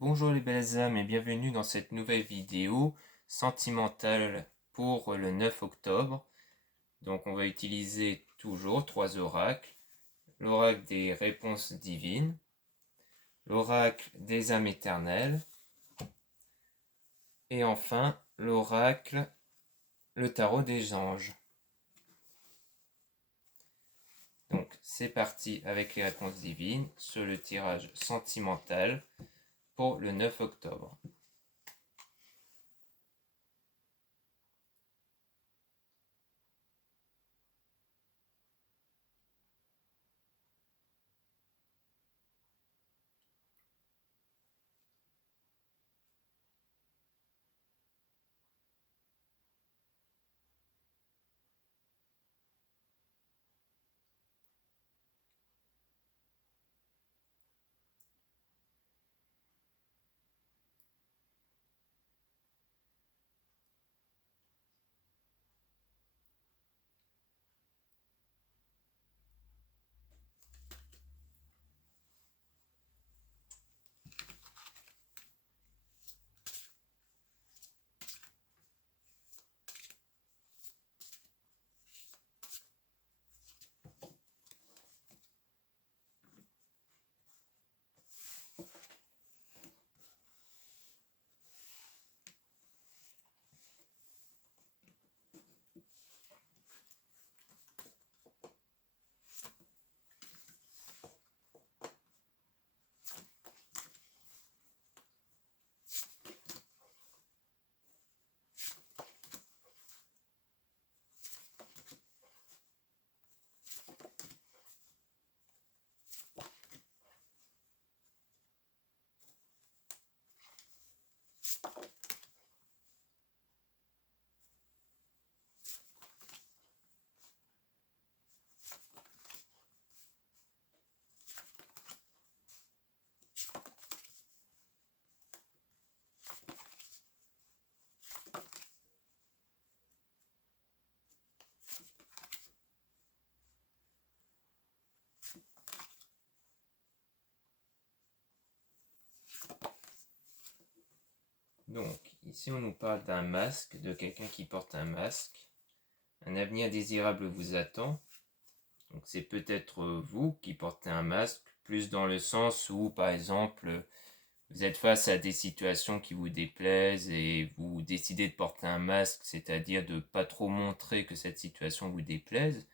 Bonjour les belles âmes et bienvenue dans cette nouvelle vidéo sentimentale pour le 9 octobre. Donc on va utiliser toujours 3 oracles. L'oracle des réponses divines, l'oracle des âmes éternelles et enfin l'oracle, le tarot des anges. Donc c'est parti avec les réponses divines sur le tirage sentimental pour le 9 octobre. Donc, ici on nous parle d'un masque, de quelqu'un qui porte un masque. Un avenir désirable vous attend. Donc c'est peut-être vous qui portez un masque, plus dans le sens où, par exemple, vous êtes face à des situations qui vous déplaisent et vous décidez de porter un masque, c'est-à-dire de ne pas trop montrer que cette situation vous déplaise.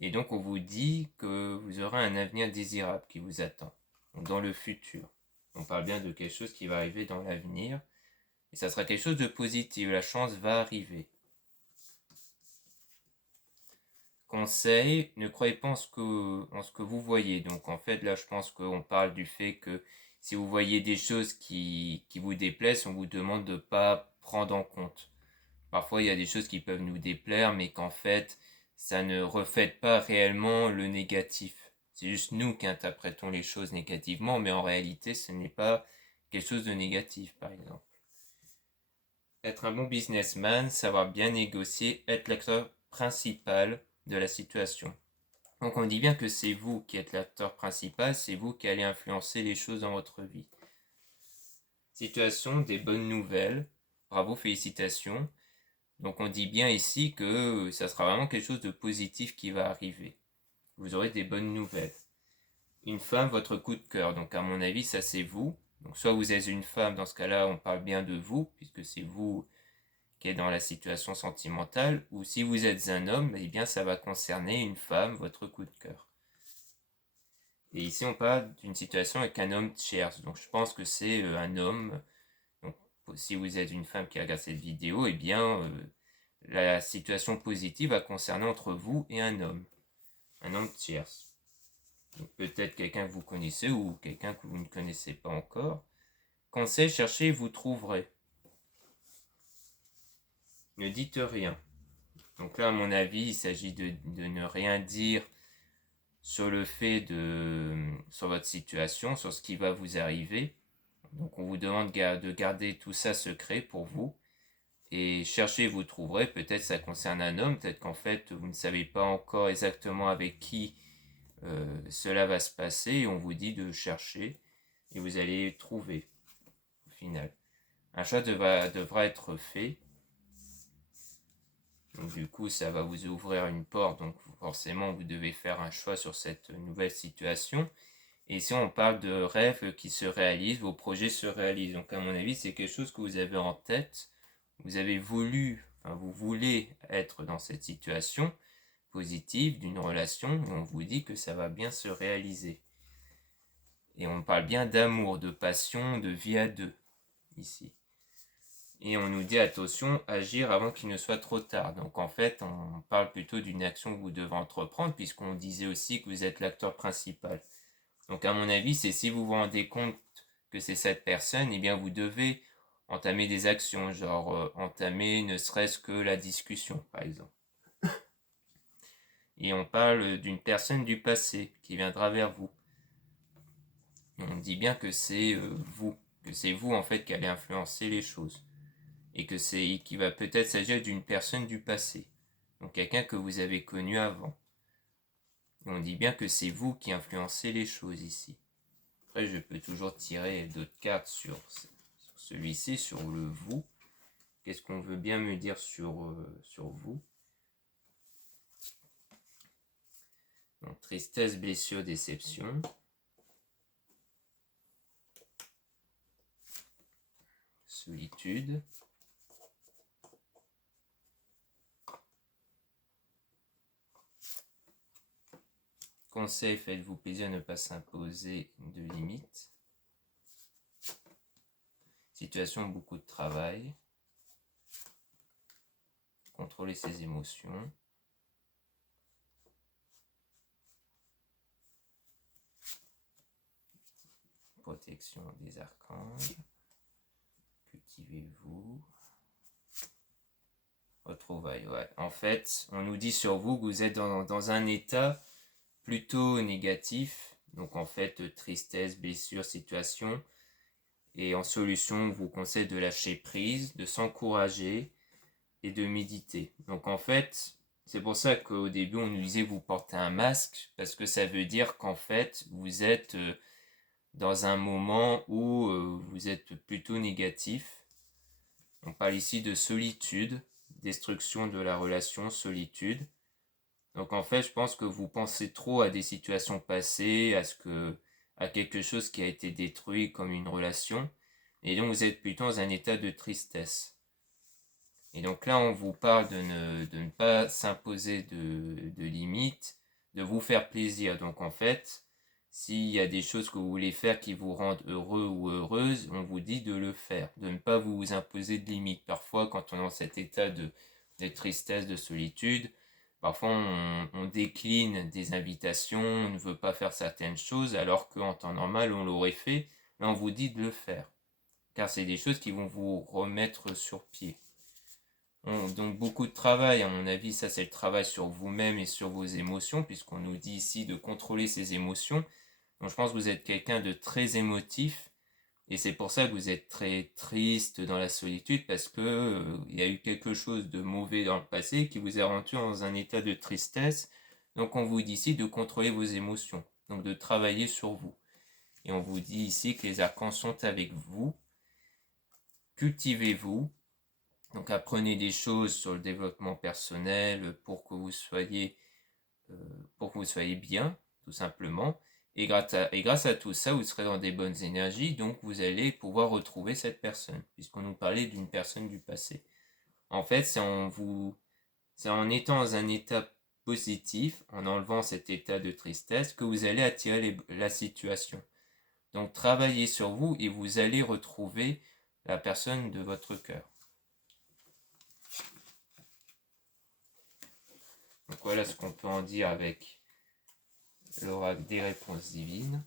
Et donc on vous dit que vous aurez un avenir désirable qui vous attend, donc dans le futur. On parle bien de quelque chose qui va arriver dans l'avenir. Et ça sera quelque chose de positif, la chance va arriver. Conseil, ne croyez pas en ce que vous voyez. Donc en fait là je pense qu'on parle du fait que si vous voyez des choses qui vous déplaisent, on vous demande de ne pas prendre en compte. Parfois il y a des choses qui peuvent nous déplaire mais qu'en fait ça ne reflète pas réellement le négatif. C'est juste nous qui interprétons les choses négativement, mais en réalité ce n'est pas quelque chose de négatif par exemple. Être un bon businessman, savoir bien négocier, être l'acteur principal de la situation. Donc on dit bien que c'est vous qui êtes l'acteur principal, c'est vous qui allez influencer les choses dans votre vie. Situation, des bonnes nouvelles. Bravo, félicitations. Donc on dit bien ici que ça sera vraiment quelque chose de positif qui va arriver. Vous aurez des bonnes nouvelles. Une femme, votre coup de cœur. Donc à mon avis, ça c'est vous. Donc soit vous êtes une femme, dans ce cas-là on parle bien de vous, puisque c'est vous qui est dans la situation sentimentale, ou si vous êtes un homme, eh bien ça va concerner une femme, votre coup de cœur. Et ici on parle d'une situation avec un homme tierce, donc je pense que c'est un homme. Donc si vous êtes une femme qui regarde cette vidéo, eh bien la situation positive va concerner entre vous et un homme tierce. Donc peut-être quelqu'un que vous connaissez ou quelqu'un que vous ne connaissez pas encore. Conseil, cherchez, vous trouverez. Ne dites rien. Donc là, à mon avis, il s'agit de ne rien dire sur le fait sur votre situation, sur ce qui va vous arriver. Donc on vous demande de garder tout ça secret pour vous. Et cherchez, vous trouverez. Peut-être ça concerne un homme, peut-être qu'en fait vous ne savez pas encore exactement avec qui cela va se passer. Et on vous dit de chercher et vous allez trouver. final. Un choix devra être fait. Donc du coup, ça va vous ouvrir une porte, donc forcément, vous devez faire un choix sur cette nouvelle situation. Et si on parle de rêves qui se réalisent, vos projets se réalisent. Donc à mon avis, c'est quelque chose que vous avez en tête. Vous avez vous voulez être dans cette situation positive d'une relation, et on vous dit que ça va bien se réaliser. Et on parle bien d'amour, de passion, de vie à deux, ici. Et on nous dit, attention, agir avant qu'il ne soit trop tard. Donc en fait, on parle plutôt d'une action que vous devez entreprendre, puisqu'on disait aussi que vous êtes l'acteur principal. Donc à mon avis, c'est si vous vous rendez compte que c'est cette personne, eh bien vous devez entamer des actions, genre entamer ne serait-ce que la discussion, par exemple. Et on parle d'une personne du passé qui viendra vers vous. Et on dit bien que c'est vous en fait qui allez influencer les choses. Et qu'il va peut-être s'agir d'une personne du passé. Donc quelqu'un que vous avez connu avant. Et on dit bien que c'est vous qui influencez les choses ici. Après, je peux toujours tirer d'autres cartes sur celui-ci, sur le vous. Qu'est-ce qu'on veut bien me dire sur vous? Donc, tristesse, blessure, déception. Solitude. Conseil, faites-vous plaisir, ne pas s'imposer de limites. Situation, beaucoup de travail. Contrôler ses émotions. Protection des archanges. Cultivez-vous. Retrouvailles, ouais. En fait, on nous dit sur vous que vous êtes dans un état plutôt négatif. Donc en fait, tristesse, blessure, situation. Et en solution, on vous conseille de lâcher prise, de s'encourager et de méditer. Donc en fait, c'est pour ça qu'au début, on nous disait vous portez un masque, parce que ça veut dire qu'en fait, vous êtes dans un moment où vous êtes plutôt négatif. On parle ici de solitude, destruction de la relation, solitude. Donc en fait, je pense que vous pensez trop à des situations passées, à quelque chose qui a été détruit comme une relation. Et donc vous êtes plutôt dans un état de tristesse. Et donc là, on vous parle de ne pas s'imposer de limites, de vous faire plaisir. Donc en fait, s'il y a des choses que vous voulez faire qui vous rendent heureux ou heureuse, on vous dit de le faire, de ne pas vous imposer de limites. Parfois, quand on est dans cet état de tristesse, de solitude, parfois on décline des invitations, on ne veut pas faire certaines choses, alors qu'en temps normal, on l'aurait fait. Là, on vous dit de le faire, car c'est des choses qui vont vous remettre sur pied. Donc beaucoup de travail, à mon avis, ça c'est le travail sur vous-même et sur vos émotions, puisqu'on nous dit ici de contrôler ses émotions. Donc je pense que vous êtes quelqu'un de très émotif, et c'est pour ça que vous êtes très triste dans la solitude, parce que il y a eu quelque chose de mauvais dans le passé qui vous a rendu dans un état de tristesse. Donc on vous dit ici de contrôler vos émotions, donc de travailler sur vous. Et on vous dit ici que les archanges sont avec vous. Cultivez-vous. Donc apprenez des choses sur le développement personnel pour que vous soyez bien, tout simplement. Et grâce à tout ça, vous serez dans des bonnes énergies, donc vous allez pouvoir retrouver cette personne, puisqu'on nous parlait d'une personne du passé. En fait, c'est en étant dans un état positif, en enlevant cet état de tristesse, que vous allez attirer la situation. Donc travaillez sur vous et vous allez retrouver la personne de votre cœur. Donc voilà ce qu'on peut en dire avec l'oracle des réponses divines.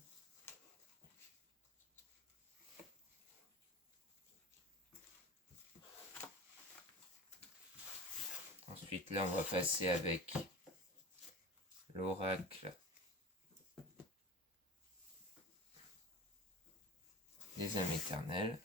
Ensuite là on va passer avec l'oracle des âmes éternelles.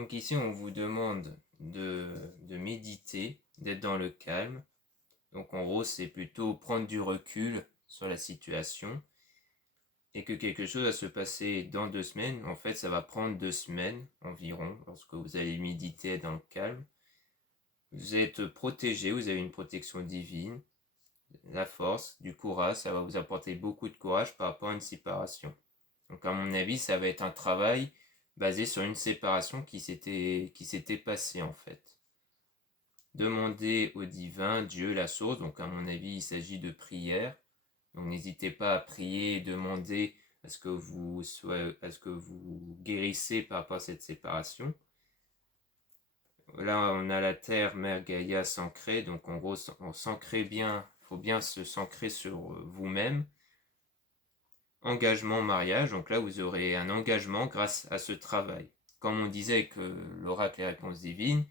Donc ici, on vous demande de méditer, d'être dans le calme. Donc en gros, c'est plutôt prendre du recul sur la situation et que quelque chose va se passer dans 2 semaines. En fait, ça va prendre 2 semaines environ lorsque vous allez méditer dans le calme. Vous êtes protégé, vous avez une protection divine, la force, du courage, ça va vous apporter beaucoup de courage par rapport à une séparation. Donc à mon avis, ça va être un travail basé sur une séparation qui s'était passée en fait. Demandez au divin, Dieu, la source. Donc à mon avis, il s'agit de prière. Donc n'hésitez pas à prier et demander à ce que vous guérissez par rapport à cette séparation. Là, on a la terre, mère Gaïa s'ancrer. Donc en gros, on s'ancrer bien. Il faut bien se s'ancrer sur vous-même. Engagement, mariage. Donc là, vous aurez un engagement grâce à ce travail. Comme on disait avec l'oracle et réponses divines,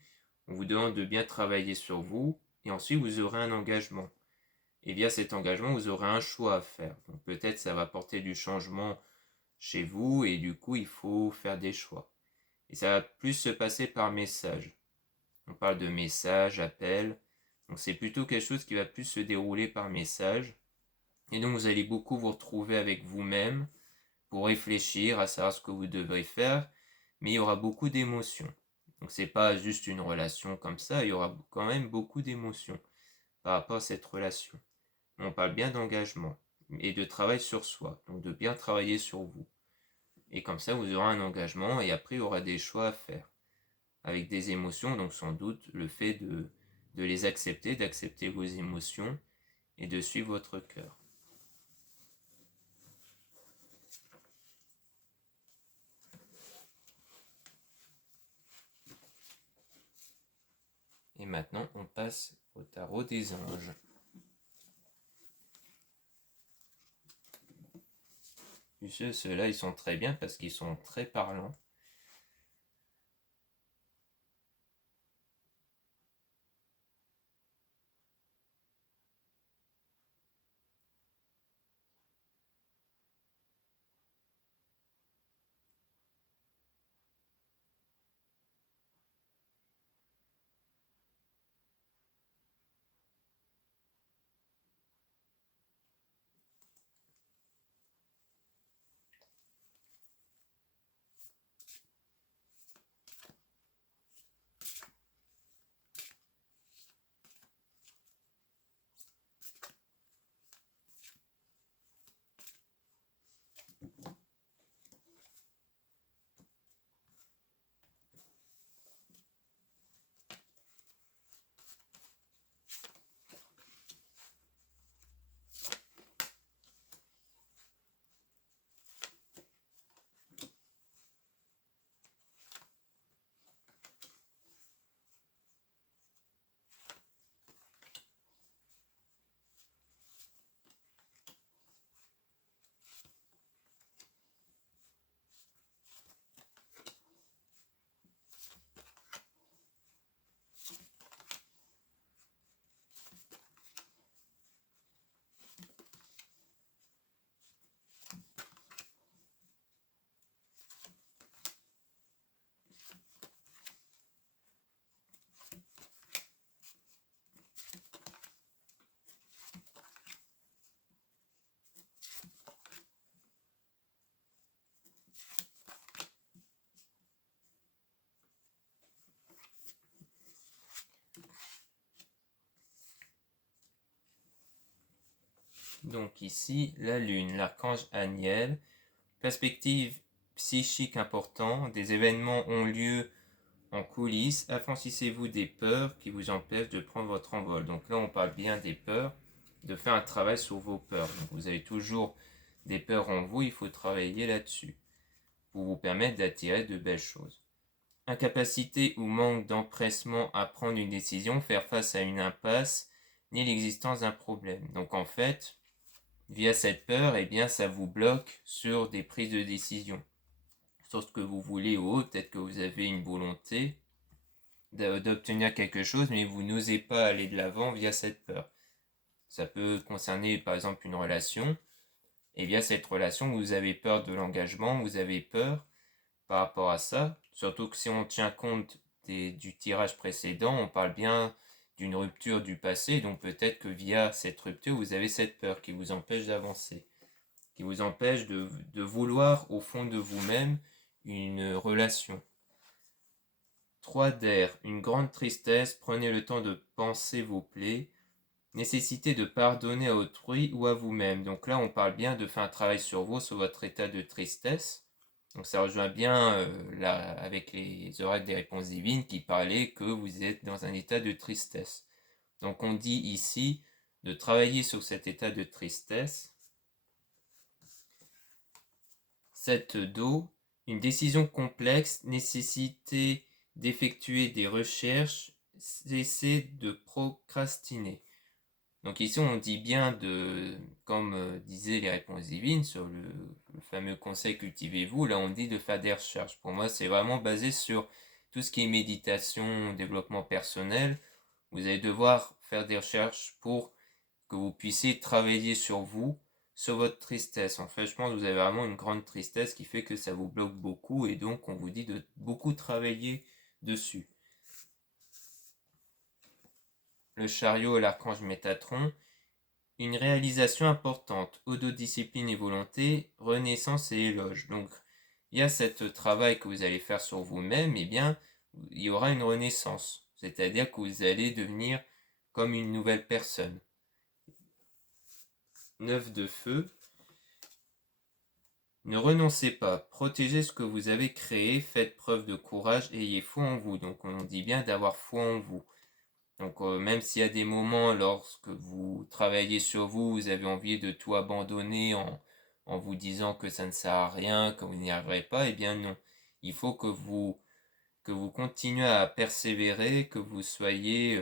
on vous demande de bien travailler sur vous et ensuite vous aurez un engagement. Et via cet engagement, vous aurez un choix à faire. Donc peut-être ça va apporter du changement chez vous et du coup, il faut faire des choix. Et ça va plus se passer par message. On parle de message, appel. Donc c'est plutôt quelque chose qui va plus se dérouler par message. Et donc vous allez beaucoup vous retrouver avec vous-même pour réfléchir à savoir ce que vous devrez faire, mais il y aura beaucoup d'émotions. Donc c'est pas juste une relation comme ça, il y aura quand même beaucoup d'émotions par rapport à cette relation. On parle bien d'engagement et de travail sur soi, donc de bien travailler sur vous. Et comme ça, vous aurez un engagement et après, il y aura des choix à faire. Avec des émotions, donc sans doute le fait de les accepter, d'accepter vos émotions et de suivre votre cœur. Et maintenant, on passe au tarot des anges. Ceux-là, ils sont très bien parce qu'ils sont très parlants. Donc ici, la lune, l'archange Aniel, perspective psychique importante, des événements ont lieu en coulisses, affranchissez-vous des peurs qui vous empêchent de prendre votre envol. Donc là, on parle bien des peurs, de faire un travail sur vos peurs. Donc vous avez toujours des peurs en vous, il faut travailler là-dessus pour vous permettre d'attirer de belles choses. Incapacité ou manque d'empressement à prendre une décision, faire face à une impasse, ni l'existence d'un problème. Donc en fait, via cette peur, eh bien, ça vous bloque sur des prises de décision. Sur ce que vous voulez ou autre, peut-être que vous avez une volonté d'obtenir quelque chose, mais vous n'osez pas aller de l'avant via cette peur. Ça peut concerner par exemple une relation, et via cette relation, vous avez peur de l'engagement, vous avez peur par rapport à ça, surtout que si on tient compte du tirage précédent, on parle bien d'une rupture du passé, donc peut-être que via cette rupture, vous avez cette peur qui vous empêche d'avancer, qui vous empêche de vouloir au fond de vous-même une relation. 3 d'air, une grande tristesse, prenez le temps de penser vos plaies, nécessité de pardonner à autrui ou à vous-même. Donc là, on parle bien de faire un travail sur vous, sur votre état de tristesse. Donc ça rejoint bien là, avec les oracles des réponses divines qui parlaient que vous êtes dans un état de tristesse. Donc on dit ici de travailler sur cet état de tristesse. 7 d'eau, une décision complexe, nécessité d'effectuer des recherches, cesser de procrastiner. Donc ici on dit bien comme disaient les réponses divines sur le fameux conseil cultivez-vous, là on dit de faire des recherches. Pour moi c'est vraiment basé sur tout ce qui est méditation, développement personnel. Vous allez devoir faire des recherches pour que vous puissiez travailler sur vous, sur votre tristesse. En fait, je pense que vous avez vraiment une grande tristesse qui fait que ça vous bloque beaucoup et donc on vous dit de beaucoup travailler dessus. Le chariot et l'archange Métatron, une réalisation importante, autodiscipline et volonté, renaissance et éloge. Donc, il y a ce travail que vous allez faire sur vous-même, et bien, il y aura une renaissance. C'est-à-dire que vous allez devenir comme une nouvelle personne. 9 de feu. Ne renoncez pas, protégez ce que vous avez créé, faites preuve de courage et ayez foi en vous. Donc on dit bien d'avoir foi en vous. Donc même s'il y a des moments lorsque vous travaillez sur vous, vous avez envie de tout abandonner en vous disant que ça ne sert à rien, que vous n'y arriverez pas, eh bien non. Il faut que vous continuez à persévérer, que vous soyez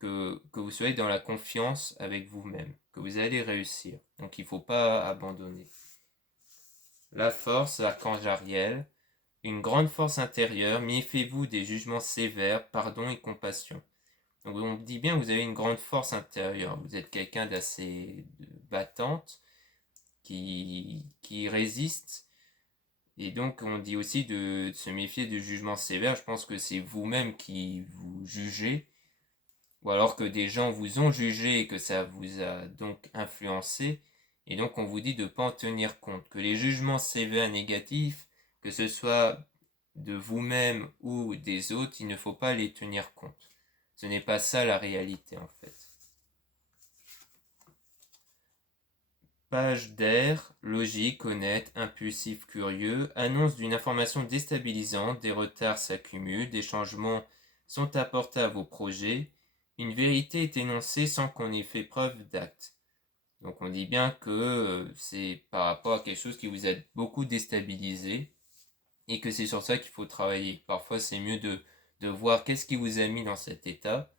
dans la confiance avec vous-même, que vous allez réussir. Donc il ne faut pas abandonner. La force, l'archange Ariel, une grande force intérieure, méfiez-vous des jugements sévères, pardon et compassion. Donc on dit bien que vous avez une grande force intérieure, vous êtes quelqu'un d'assez battante, qui résiste, et donc on dit aussi de se méfier du jugement sévère. Je pense que c'est vous-même qui vous jugez, ou alors que des gens vous ont jugé et que ça vous a donc influencé, et donc on vous dit de ne pas en tenir compte, que les jugements sévères négatifs, que ce soit de vous-même ou des autres, il ne faut pas les tenir compte. Ce n'est pas ça la réalité en fait. Page d'air, logique, honnête, impulsif, curieux, annonce d'une information déstabilisante, des retards s'accumulent, des changements sont apportés à vos projets, une vérité est énoncée sans qu'on ait fait preuve d'acte. Donc on dit bien que c'est par rapport à quelque chose qui vous a beaucoup déstabilisé et que c'est sur ça qu'il faut travailler. Parfois c'est mieux de voir qu'est-ce qui vous a mis dans cet état,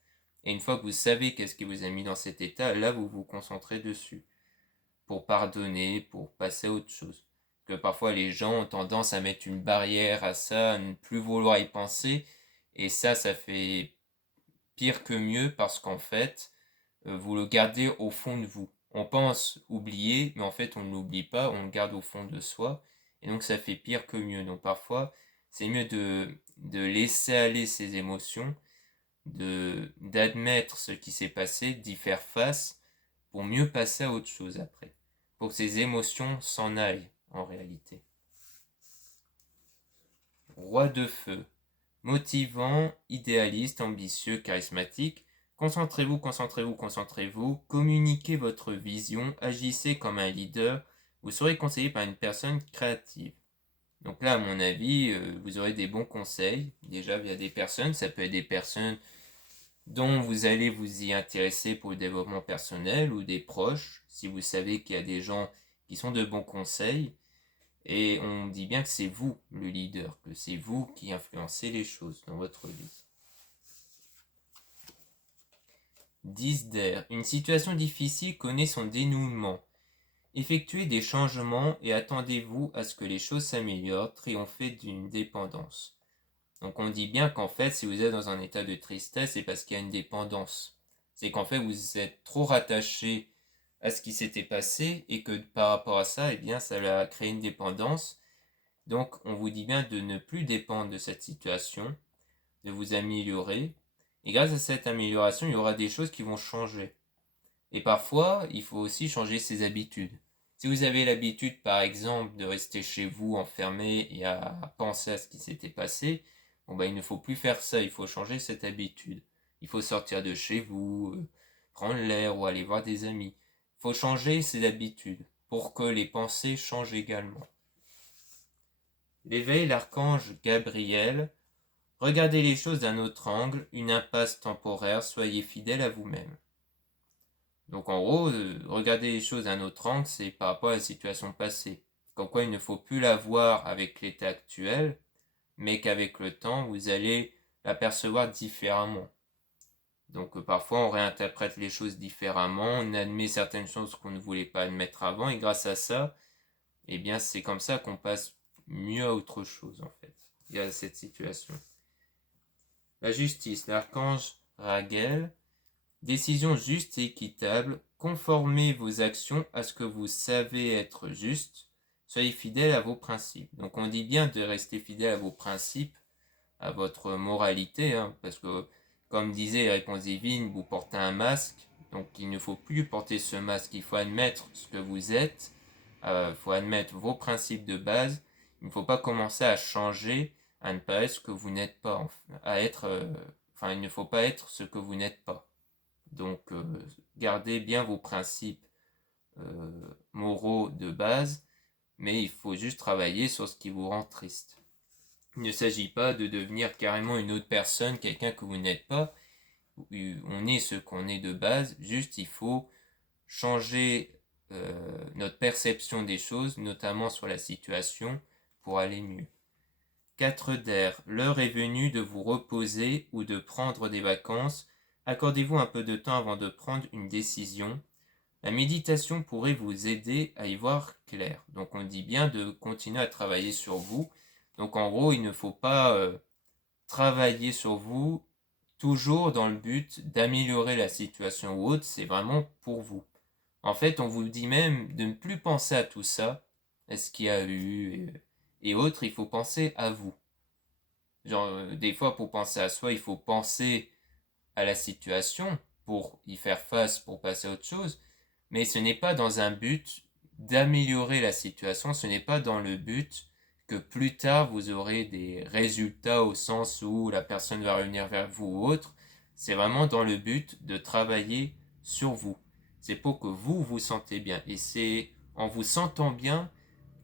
et une fois que vous savez qu'est-ce qui vous a mis dans cet état, là vous vous concentrez dessus pour pardonner, pour passer à autre chose. Que parfois les gens ont tendance à mettre une barrière à ça, à ne plus vouloir y penser, et ça fait pire que mieux parce qu'en fait, vous le gardez au fond de vous. On pense oublier, mais en fait on ne l'oublie pas, on le garde au fond de soi, et donc ça fait pire que mieux. Donc parfois, c'est mieux de laisser aller ses émotions, d'admettre ce qui s'est passé, d'y faire face, pour mieux passer à autre chose après. Pour que ces émotions s'en aillent en réalité. Roi de feu. Motivant, idéaliste, ambitieux, charismatique. Concentrez-vous, concentrez-vous, concentrez-vous. Communiquez votre vision. Agissez comme un leader. Vous serez conseillé par une personne créative. Donc là, à mon avis, vous aurez des bons conseils. Déjà via des personnes. Ça peut être des personnes dont vous allez vous y intéresser pour le développement personnel ou des proches. Si vous savez qu'il y a des gens qui sont de bons conseils. Et on dit bien que c'est vous le leader, que c'est vous qui influencez les choses dans votre vie. 10 d'air. Une situation difficile connaît son dénouement. Effectuez des changements et attendez-vous à ce que les choses s'améliorent, triomphez d'une dépendance. Donc on dit bien qu'en fait, si vous êtes dans un état de tristesse, c'est parce qu'il y a une dépendance. C'est qu'en fait, vous êtes trop rattaché à ce qui s'était passé et que par rapport à ça, eh bien, ça a créé une dépendance. Donc, on vous dit bien de ne plus dépendre de cette situation, de vous améliorer. Et grâce à cette amélioration, il y aura des choses qui vont changer. Et parfois, il faut aussi changer ses habitudes. Si vous avez l'habitude, par exemple, de rester chez vous enfermé et à penser à ce qui s'était passé, bon ben, il ne faut plus faire ça, il faut changer cette habitude. Il faut sortir de chez vous, prendre l'air ou aller voir des amis. Il faut changer ses habitudes pour que les pensées changent également. L'éveil, l'archange Gabriel. Regardez les choses d'un autre angle, une impasse temporaire, soyez fidèle à vous-même. Donc en gros, regarder les choses d'un autre angle, c'est par rapport à la situation passée. Comme quoi il ne faut plus la voir avec l'état actuel, mais qu'avec le temps, vous allez l'apercevoir différemment. Donc parfois on réinterprète les choses différemment, on admet certaines choses qu'on ne voulait pas admettre avant, et grâce à ça, eh bien c'est comme ça qu'on passe mieux à autre chose en fait. Il y a cette situation. La justice, l'archange Raguel. Décision juste et équitable, conformez vos actions à ce que vous savez être juste, soyez fidèle à vos principes. Donc on dit bien de rester fidèle à vos principes, à votre moralité, parce que comme disait les réponses divines, vous portez un masque, donc il ne faut plus porter ce masque, il faut admettre ce que vous êtes, il faut admettre vos principes de base, il ne faut pas commencer à changer, à ne pas être ce que vous n'êtes pas, il ne faut pas être ce que vous n'êtes pas. Donc, gardez bien vos principes moraux de base, mais il faut juste travailler sur ce qui vous rend triste. Il ne s'agit pas de devenir carrément une autre personne, quelqu'un que vous n'êtes pas. On est ce qu'on est de base, juste il faut changer notre perception des choses, notamment sur la situation, pour aller mieux. 4 d'air. L'heure est venue de vous reposer ou de prendre des vacances. Accordez-vous un peu de temps avant de prendre une décision. La méditation pourrait vous aider à y voir clair. Donc on dit bien de continuer à travailler sur vous. Donc en gros, il ne faut pas travailler sur vous toujours dans le but d'améliorer la situation ou autre. C'est vraiment pour vous. En fait, on vous dit même de ne plus penser à tout ça, à ce qu'il y a eu et autres. Il faut penser à vous. Genre, des fois, pour penser à soi, il faut penser à la situation pour y faire face, pour passer à autre chose. Mais ce n'est pas dans un but d'améliorer la situation, ce n'est pas dans le but que plus tard vous aurez des résultats au sens où la personne va revenir vers vous ou autre. C'est vraiment dans le but de travailler sur vous. C'est pour que vous vous sentez bien. Et c'est en vous sentant bien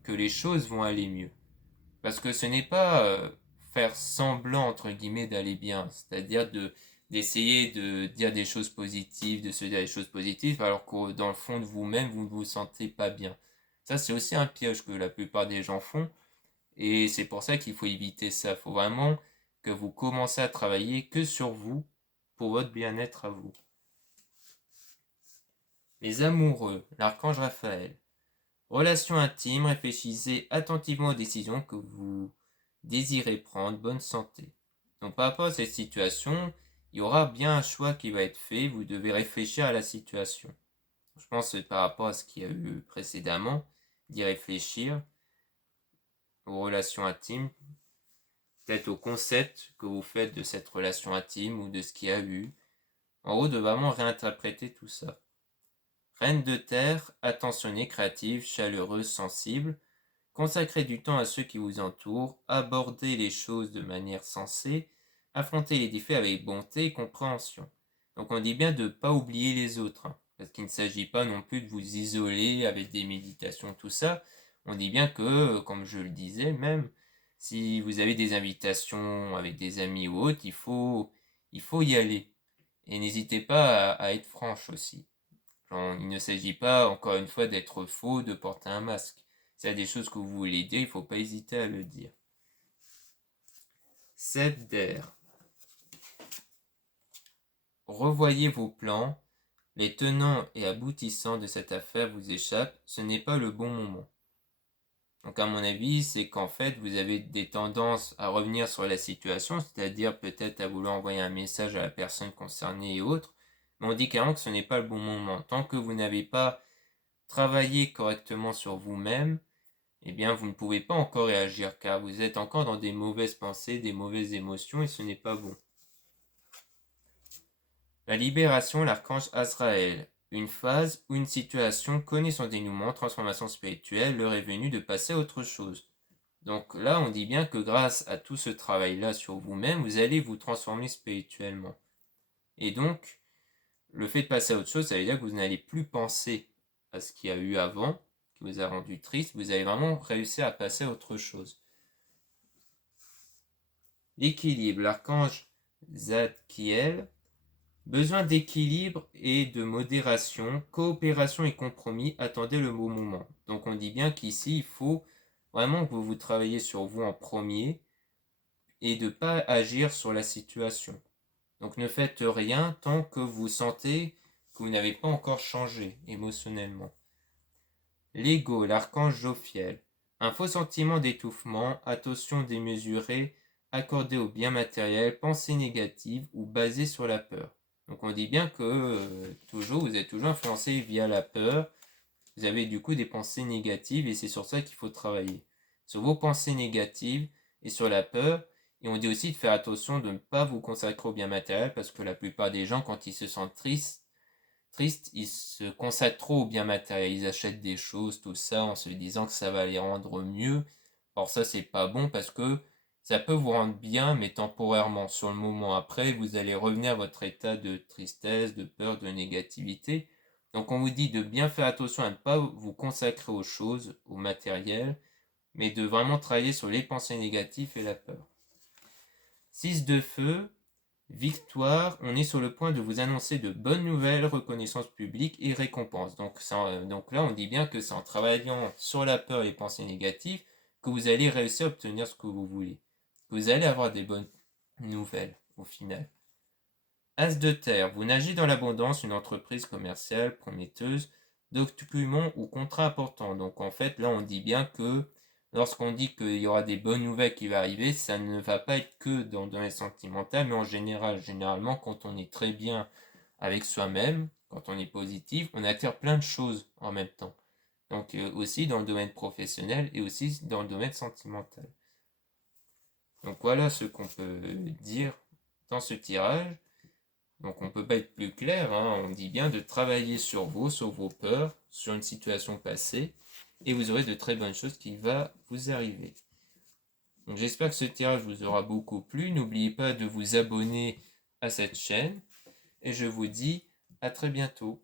que les choses vont aller mieux. Parce que ce n'est pas faire semblant, entre guillemets, d'aller bien. C'est-à-dire d'essayer de dire des choses positives, de se dire des choses positives, alors que dans le fond de vous-même, vous ne vous sentez pas bien. Ça, c'est aussi un piège que la plupart des gens font. Et c'est pour ça qu'il faut éviter ça. Il faut vraiment que vous commencez à travailler que sur vous, pour votre bien-être à vous. Les amoureux, l'archange Raphaël. Relation intime, réfléchissez attentivement aux décisions que vous désirez prendre, bonne santé. Donc par rapport à cette situation, il y aura bien un choix qui va être fait, vous devez réfléchir à la situation. Je pense que par rapport à ce qu'il y a eu précédemment, d'y réfléchir aux relations intimes, peut-être au concept que vous faites de cette relation intime ou de ce qu'il y a eu. En gros, de vraiment réinterpréter tout ça. Reine de terre, attentionnée, créative, chaleureuse, sensible, consacrez du temps à ceux qui vous entourent, abordez les choses de manière sensée, affrontez les défis avec bonté et compréhension. Donc on dit bien de ne pas oublier les autres, parce qu'il ne s'agit pas non plus de vous isoler avec des méditations, tout ça. On dit bien que, comme je le disais même, si vous avez des invitations avec des amis ou autres, il faut y aller. Et n'hésitez pas à être franche aussi. Genre, il ne s'agit pas, encore une fois, d'être faux, de porter un masque. S'il y a des choses que vous voulez dire, il ne faut pas hésiter à le dire. 7 d'air. Revoyez vos plans. Les tenants et aboutissants de cette affaire vous échappent. Ce n'est pas le bon moment. Donc à mon avis, c'est qu'en fait, vous avez des tendances à revenir sur la situation, c'est-à-dire peut-être à vouloir envoyer un message à la personne concernée et autres. Mais on dit carrément que ce n'est pas le bon moment. Tant que vous n'avez pas travaillé correctement sur vous-même, eh bien vous ne pouvez pas encore réagir car vous êtes encore dans des mauvaises pensées, des mauvaises émotions et ce n'est pas bon. La libération, l'archange Azraël. Une phase ou une situation connaît son dénouement, transformation spirituelle, l'heure est venue de passer à autre chose. Donc là, on dit bien que grâce à tout ce travail-là sur vous-même, vous allez vous transformer spirituellement. Et donc, le fait de passer à autre chose, ça veut dire que vous n'allez plus penser à ce qu'il y a eu avant, qui vous a rendu triste, vous allez vraiment réussir à passer à autre chose. L'équilibre, l'archange Zadkiel. Besoin d'équilibre et de modération, coopération et compromis, attendez le bon moment. Donc on dit bien qu'ici, il faut vraiment que vous travaillez sur vous en premier et de ne pas agir sur la situation. Donc ne faites rien tant que vous sentez que vous n'avez pas encore changé émotionnellement. L'ego, l'archange Jophiel. Un faux sentiment d'étouffement, attention démesurée, accordée au bien matériel, pensée négative ou basée sur la peur. Donc on dit bien que vous êtes toujours influencé via la peur. Vous avez du coup des pensées négatives et c'est sur ça qu'il faut travailler. Sur vos pensées négatives et sur la peur. Et on dit aussi de faire attention de ne pas vous consacrer au bien matériel parce que la plupart des gens, quand ils se sentent tristes, ils se consacrent trop au bien matériel. Ils achètent des choses, tout ça, en se disant que ça va les rendre mieux. Or ça, c'est pas bon parce que ça peut vous rendre bien, mais temporairement, sur le moment. Après, vous allez revenir à votre état de tristesse, de peur, de négativité. Donc on vous dit de bien faire attention à ne pas vous consacrer aux choses, au matériel, mais de vraiment travailler sur les pensées négatives et la peur. 6 de feu, victoire, on est sur le point de vous annoncer de bonnes nouvelles, reconnaissance publique et récompense. Donc là, on dit bien que c'est en travaillant sur la peur et les pensées négatives que vous allez réussir à obtenir ce que vous voulez. Vous allez avoir des bonnes nouvelles au final. As de terre, vous nagez dans l'abondance, une entreprise commerciale prometteuse, documents ou contrats importants. Donc en fait, là, on dit bien que lorsqu'on dit qu'il y aura des bonnes nouvelles qui vont arriver, ça ne va pas être que dans le domaine sentimental, mais en général, généralement, quand on est très bien avec soi-même, quand on est positif, on attire plein de choses en même temps. Donc aussi dans le domaine professionnel et aussi dans le domaine sentimental. Donc voilà ce qu'on peut dire dans ce tirage. Donc on ne peut pas être plus clair, hein. On dit bien de travailler sur vous, sur vos peurs, sur une situation passée, et vous aurez de très bonnes choses qui vont vous arriver. Donc j'espère que ce tirage vous aura beaucoup plu. N'oubliez pas de vous abonner à cette chaîne, et je vous dis à très bientôt.